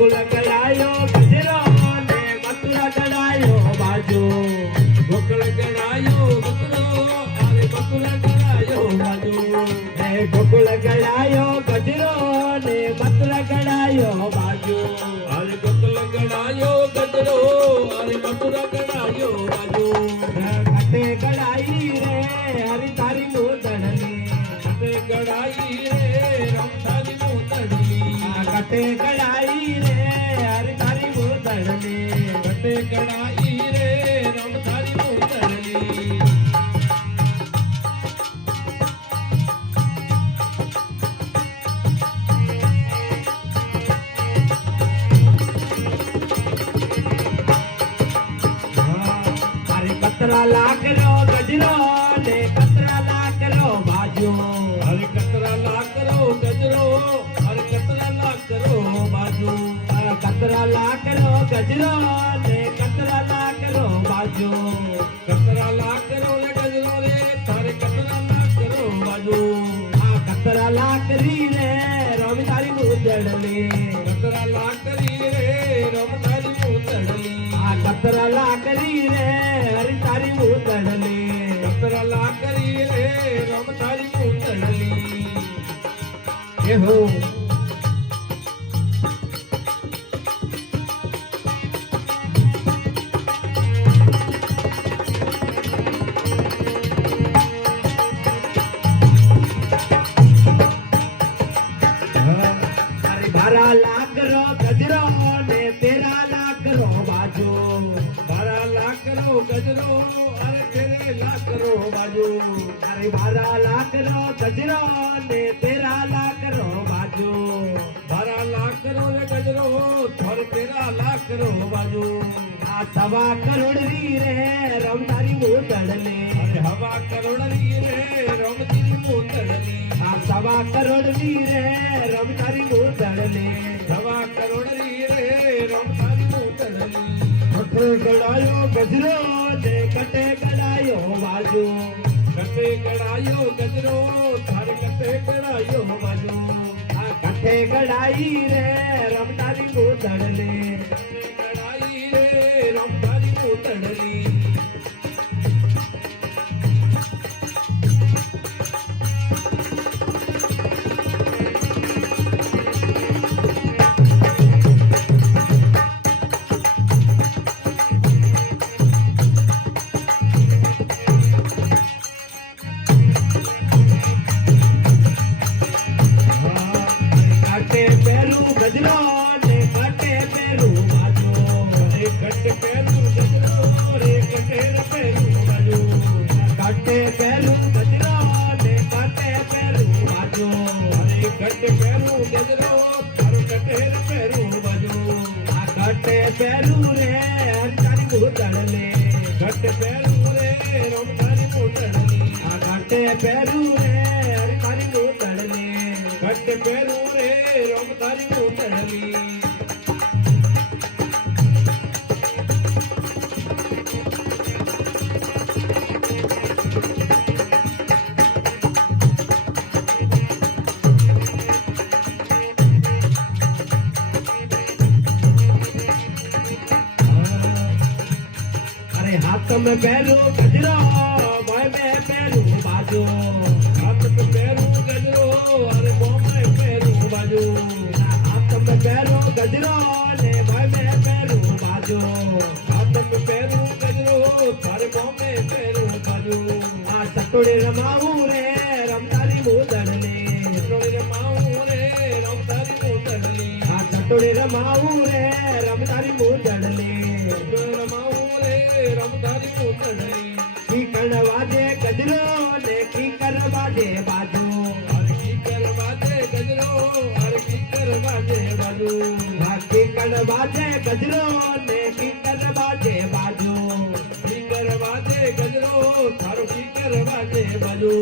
ગોકુળ ગળાયો ગજરો ને મથુરા ગળાયો બાજુ ગોકુળ ગળાયો ગજરો અરે મથુરા ગળાયો બાજુ હે ગોકુળ ગળાયો ગજરો ને મથુરા ગળાયો બાજુ અરે ગોકુળ ગળાયો ગજરો અરે મથુરા ગળાયો બાજુ કટે ગળાઈ રે હરી તારી મોદડની કટે ગળાઈ રે રમધારી મોદડની કટે ગળાઈ રે હરી તારી મોદડની કટે ગળાઈ રે રમધારી મોદડની કતરા લાકરો ગજરો ને કતરા લાકરો બાજુ અરે કતરા લાકરો ગજરો અરે કતરા લાકરો બાજુ કતરા લાકરો ગજરો ને કતરા લાકરો બાજુ કતરા લાકરો ને ગજરો રે તારે કતરા લાકરો બાજુ કતરા લાકરી રે રમી તારી મુદડલી કતરા લાકરી રે રમધારી મોદડની કતરા લાકરી રે હરી તારી મુદડલી કતરા લાકરી રે રમધારી મોદડની એ હો બારા લાકરો ગજરો ને તેરા લાકરો બાજુ બારા લાકરો ગજરો અરે તેરે લાકરો બાજુ અરે બારા લાકરો ગજરો ને તેરા લાકરો બાજુ બારા લાકરો ને ગજરો થોર તેરા લાકરો બાજુ આ સવા કરોડની રે રમતારી મોદડલે અરે હવા કરોડની રે રમતી મોદડની આ સવા કરોડની રે રમતારી મોદડલે હવા કરોડની રે રમતારી મોદડની કટે ગળાયો ગજરો ને કટે ગળાયો બાજુ કટે ગળાયો ગજરો થારે કટે ગળાયો બાજુ આ કટે ગળાઈ રે રમતારી મોદડલે કટે ગળાઈ રે રમતારી મોદડની કાટે પેલું ગજરો ને કાટે પેલું બાજુ કટે પેલું ગજરો રે કટે પેલું બાજુ કાટે પેલું ગજરો ને કાટે પેલું બાજુ અરે કટે પેલું ગજરો તારો કટે પેલું બાજુ આ કાટે પેલું રે હરતારી મોદડલે કટે પેલું રે રમતારી મોદડની આ કાટે પેલું રે હરતારી મોદડલે કટે પેલું રે રમતારી મોદડની अरे हाथ में पैरू गजरो मोय में पैरू बाजू હાથ में પેલું ગજરો અરે બોમે પેલું બાજુ हाथ में पैरू गजरो ने मोय में पैरू बाजू હાથ में પેલું ગજરો તારે બોમે પેલું બાજુ आ सटोड़े रमाऊ रे रमतारी मोदड़ले ટોળે રમાવું રે રમતારી મોદડની आ सटोड़े रमाऊ रे रमतारी मोदड़ले ટોળે રમાવું રે રમતારી મોદડની की कण वाजे गजरो ने की कर वाजे बाजू અરે કીકર વાજે ગજરો અરે કીકર વાજે બાજુ की कण वाजे गजरो ने की कर वाजे बाजू કીકર વાજે ગજરો તારો કીકર વાજે બાજુ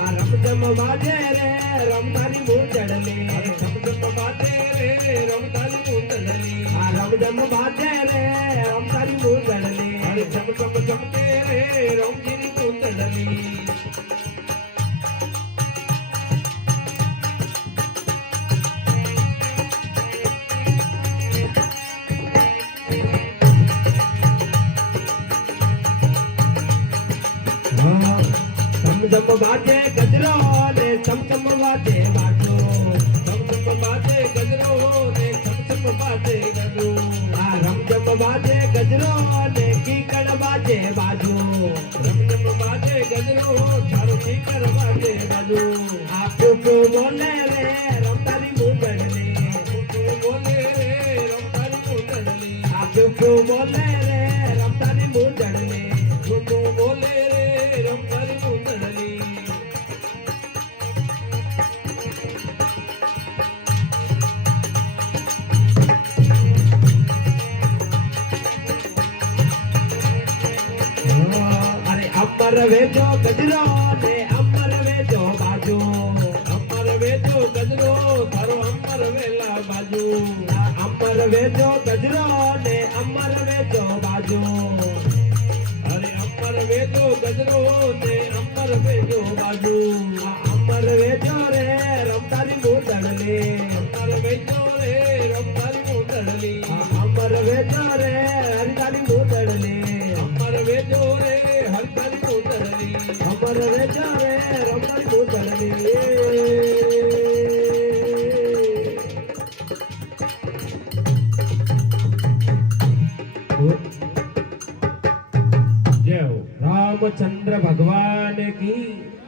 आ रमजम वाजे रे रमतारी मोदड़ले અરે સમજમ વાજે રે રમતારી મોદડની आ रमजम वाजे रे रमतारी मोदड़ले અરે ચમચમ ચમકે રે રમજીની મોદડની જમ બાજે ગજરો ને ચમચમ વાજે બાજો ચમચમ બાજે ગજરો ને ચમચમ બાજે ગજરો આ રમઝમ બાજે ગજરો ને કીકણ બાજે બાજો રમઝમ બાજે ગજરો ચારો ઠીકર બાજે બાજુ આ કુકુ બોલે રે રમતારી મુંદડલી બોલે રે રમતારી મુંદડલી આ કુકુ બોલે રે રમતારી મુંદડલી કુકુ બોલે રે રમતારી મુંદડલી અરે અમર વેજો ગજરો ને અમર વેજો બાજો અમર વેજો ગજરો તારો અમર વેલા બાજુ આ અમર વેજો ગજરો ને અમર વેજો બાજો અરે અમર વેજો ગજરો ને અમર વેજો બાજુ આ અમર વેજો રે રમતારી મુંદડલી અમર વેજો રે રમતારી મુંદડલી આ અમર વેજો રે હરિતારી મુંદડલી અમર વેજો રે હરતારી મુંદડલી અમર વેજો રે રમતારી મુંદડલી જય હો રામચંદ્ર ભગવાન કી